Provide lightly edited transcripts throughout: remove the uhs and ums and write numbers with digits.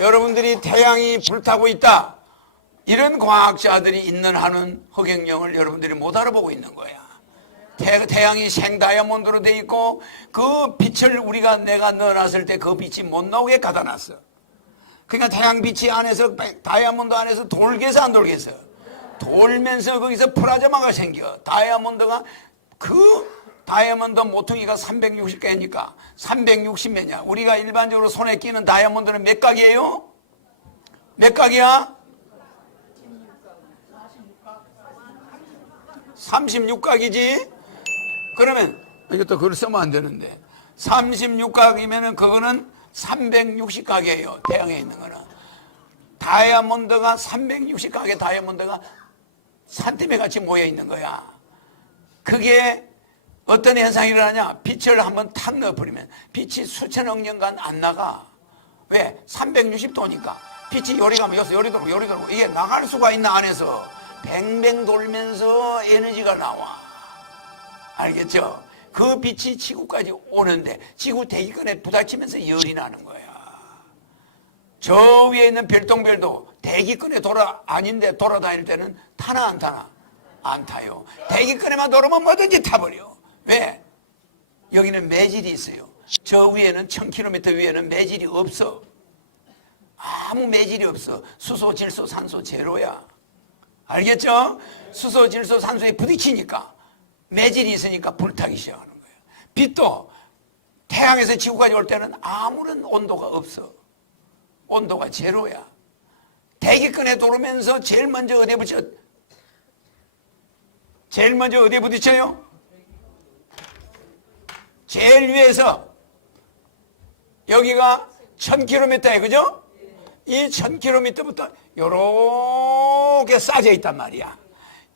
여러분들이 태양이 불타고 있다, 이런 과학자들이 있는 한은 허경영을 여러분들이 못 알아보고 있는 거야. 태양이 생다이아몬드로 돼 있고 그 빛을 내가 넣어놨을 때 그 빛이 못 나오게 갖다 놨어. 그러니까 태양빛이 안에서, 다이아몬드 안에서 돌겠어 안 돌겠어? 돌면서 거기서 플라즈마가 생겨. 다이아몬드 모퉁이가 360개니까 360매냐. 우리가 일반적으로 손에 끼는 다이아몬드는 몇 각이에요? 몇 각이야? 36각이지? 그러면 이것도 글을 쓰면 안 되는데 36각이면은 그거는 360각이에요. 태양에 있는 거는. 다이아몬드가 360각의 다이아몬드가 산더미 같이 모여 있는 거야. 그게 어떤 현상이 일어나냐? 빛을 한번 탁 넣어버리면 빛이 수천억 년간 안 나가. 왜? 360도니까 빛이 요리 가면 여기서 요리 돌고 이게 나갈 수가 있나 안에서. 뱅뱅 돌면서 에너지가 나와. 알겠죠? 그 빛이 지구까지 오는데 지구 대기권에 부딪히면서 열이 나는 거야. 저 위에 있는 별똥별도 대기권에 아닌데 돌아다닐 때는 타나 안 타나? 안 타요. 대기권에만 돌으면 뭐든지 타버려. 왜? 여기는 매질이 있어요. 저 위에는 1000km 위에는 매질이 없어. 아무 매질이 없어. 수소, 질소, 산소 제로야. 알겠죠? 수소, 질소, 산소에 부딪히니까 매질이 있으니까 불타기 시작하는 거예요. 빛도 태양에서 지구까지 올 때는 아무런 온도가 없어. 온도가 제로야. 대기권에 돌으면서 제일 먼저 어디에 부딪혀요? 제일 위에서 여기가 1000km에, 그죠? 이 1000km부터 요렇게 싸져 있단 말이야.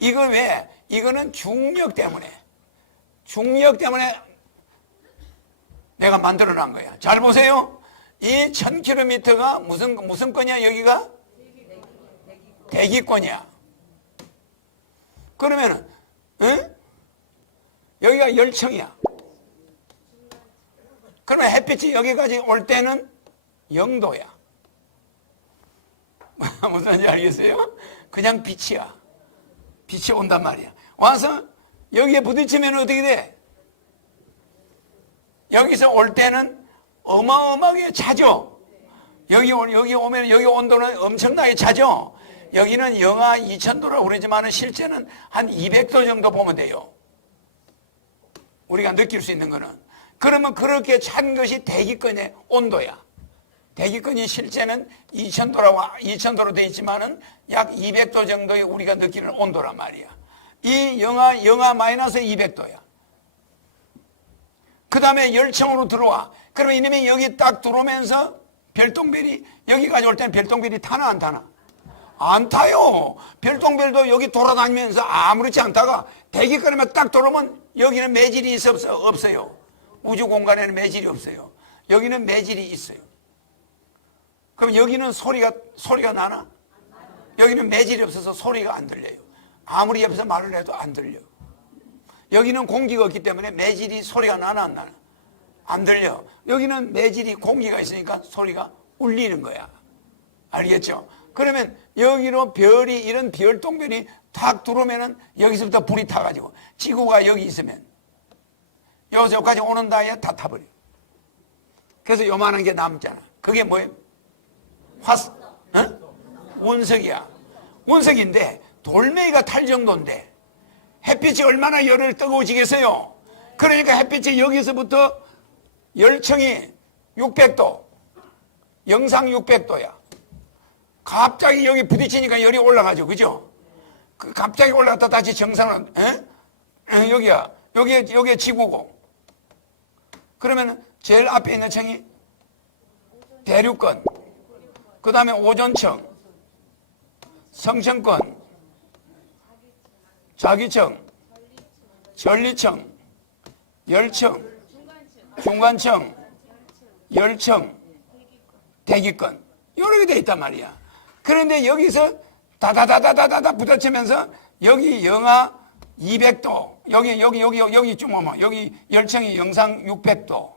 이거 왜? 이거는 중력 때문에 내가 만들어 놓은 거야. 잘 보세요. 이 1000km가 무슨 권이야? 여기가 대기권이야. 그러면은 응? 여기가 열층이야. 그러면 햇빛이 여기까지 올 때는 0도야. 무슨 말인지 알겠어요? 그냥 빛이야. 빛이 온단 말이야. 와서 여기에 부딪히면 어떻게 돼? 여기서 올 때는 어마어마하게 차죠. 여기 오면 여기 온도는 엄청나게 차죠. 여기는 영하 2000도라고 그러지만 실제는 한 200도 정도 보면 돼요. 우리가 느낄 수 있는 거는. 그러면 그렇게 찬 것이 대기권의 온도야. 대기권이 실제는 2000도로 되어 있지만은 약 200도 정도의 우리가 느끼는 온도란 말이야. 이 영하 마이너스 200도야. 그 다음에 열층으로 들어와. 그러면 이놈이 여기 딱 들어오면서 별똥별이 여기까지 올 때는 별똥별이 타나 안 타나? 안 타요. 별똥별도 여기 돌아다니면서 아무렇지 않다가 대기권에만 딱 들어오면 여기는 매질이 없어요. 우주 공간에는 매질이 없어요. 여기는 매질이 있어요. 그럼 여기는 소리가 나나? 여기는 매질이 없어서 소리가 안 들려요. 아무리 옆에서 말을 해도 안 들려. 여기는 공기가 없기 때문에 매질이 소리가 나나 안 나나? 안 들려. 여기는 매질이 공기가 있으니까 소리가 울리는 거야. 알겠죠? 그러면 여기로 이런 별똥별이 탁 들어오면은 여기서부터 불이 타가지고 지구가 여기 있으면 여기까지 오는 다이에 다 타버려. 그래서 요만한 게 남잖아. 그게 뭐예요? 운석이야. 운석인데 돌멩이가 탈 정도인데 햇빛이 얼마나 열을 뜨거워지겠어요? 그러니까 햇빛이 여기서부터 열층이 600도, 영상 600도야. 갑자기 여기 부딪히니까 열이 올라가죠. 그죠? 갑자기 올라갔다 다시 정상으로, 여기야. 여기에 지구고. 그러면 제일 앞에 있는 층이 대륙권, 그 다음에 오존층, 성층권, 자기층, 전리층, 열층, 중간층, 열층, 대기권. 이렇게 돼 있단 말이야. 그런데 여기서 다다다다다다 부딪히면서 여기 영하 200도, 여기쯤 오면 여기 열층이 영상 600도,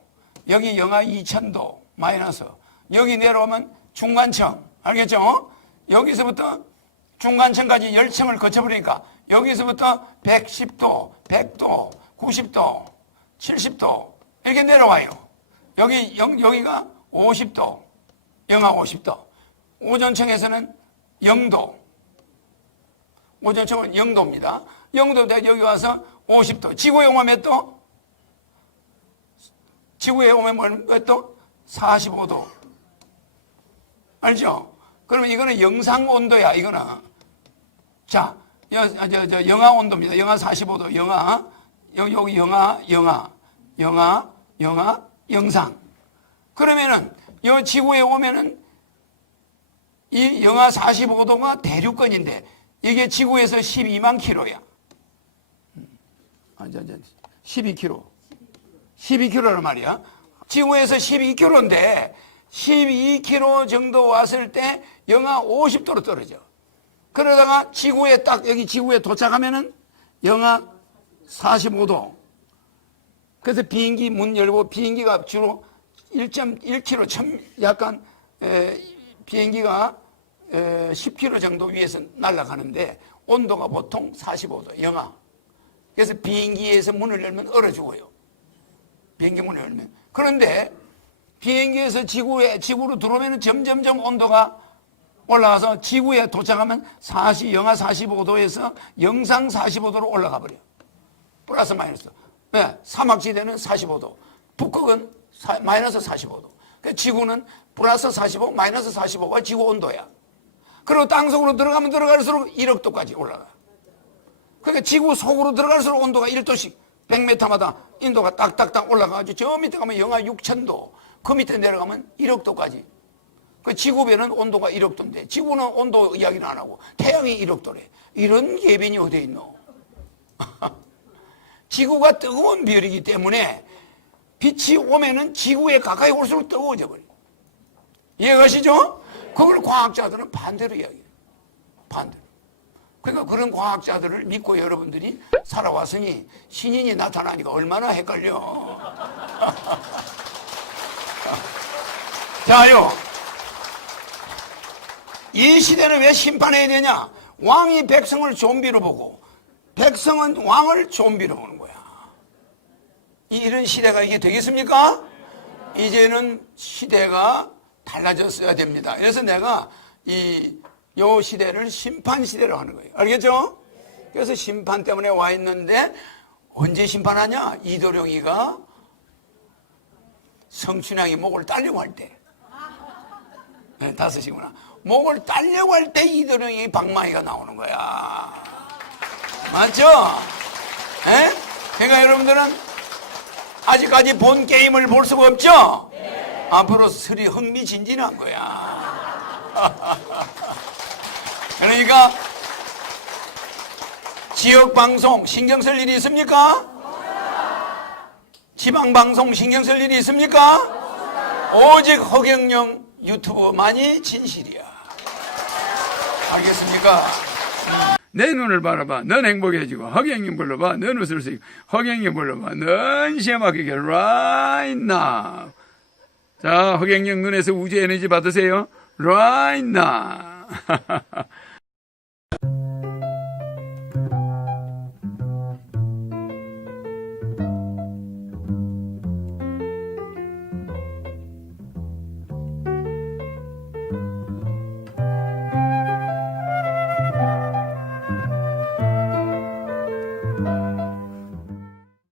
여기 영하 2000도 마이너스, 여기 내려오면 중간층. 알겠죠? 여기서부터 중간층까지 10층을 거쳐버리니까 여기서부터 110도, 100도, 90도, 70도 이렇게 내려와요. 여기가 50도, 영하 50도. 오존층에서는 0도. 오존층은 0도입니다. 0도인데 여기 와서 50도. 지구에 오면 몇 도? 지구에 오면 몇 도? 45도. 알죠? 그러면 이거는 영상 온도야, 이거는. 자, 영하 온도입니다. 영하 45도, 여기 영상. 그러면은, 이 지구에 오면은, 이 영하 45도가 대륙권인데, 이게 지구에서 12만 킬로야. 12km. 12km란 말이야. 지구에서 12km인데, 12km 정도 왔을 때 영하 50도로 떨어져. 그러다가 지구에 딱 여기 지구에 도착하면은 영하 45도. 그래서 비행기 문 열고 비행기가 주로 1.1km 약간 비행기가 10km 정도 위에서 날아가는데 온도가 보통 45도 영하. 그래서 비행기에서 문을 열면 얼어 죽어요. 비행기 문을 열면. 그런데 비행기에서 지구로 들어오면 점점점 온도가 올라가서 지구에 도착하면 영하 45도에서 영상 45도로 올라가 버려. 플러스 마이너스. 네, 사막지대는 45도. 북극은 마이너스 45도. 그러니까 지구는 플러스 45, 마이너스 45가 지구 온도야. 그리고 땅속으로 들어가면 들어갈수록 1억 도까지 올라가. 그러니까 지구 속으로 들어갈수록 온도가 1도씩 100m마다 인도가 딱딱딱 올라가가지고 저 밑에 가면 영하 6,000도, 그 밑에 내려가면 1억 도까지. 그 지구별은 온도가 1억 도인데 지구는 온도 이야기는 안 하고 태양이 1억 도래. 이런 예변이 어디에 있노? 지구가 뜨거운 별이기 때문에 빛이 오면은 지구에 가까이 올수록 뜨거워져 버려. 이해가시죠? 그걸 과학자들은 반대로 이야기해요. 반대로. 그러니까 그런 과학자들을 믿고 여러분들이 살아왔으니 신인이 나타나니까 얼마나 헷갈려. 자요. 이 시대는 왜 심판해야 되냐? 왕이 백성을 좀비로 보고 백성은 왕을 좀비로 보는 거야. 이런 시대가 이게 되겠습니까? 이제는 시대가 달라졌어야 됩니다. 그래서 내가 요 시대를 심판 시대로 하는 거예요. 알겠죠? 그래서 심판 때문에 와 있는데 언제 심판하냐? 이도령이가 성춘향이 목을 따려고 할 때. 네, 5시구나. 목을 따려고 할 때 이도령이 방망이가 나오는 거야. 맞죠? 네? 그러니까 여러분들은 아직까지 본 게임을 볼 수가 없죠? 네. 앞으로 설이 흥미진진한 거야. 그러니까 지역방송 신경 쓸 일이 있습니까? 지방방송 신경 쓸 일이 있습니까? 오직 허경영 유튜버만이 진실이야. 알겠습니까? 내 눈을 바라봐. 넌 행복해지고 허경영 불러봐. 넌 웃을 수 있고 허경영 불러봐. 넌 시험하게 right now. 자, 허경영 눈에서 우주 에너지 받으세요. right now.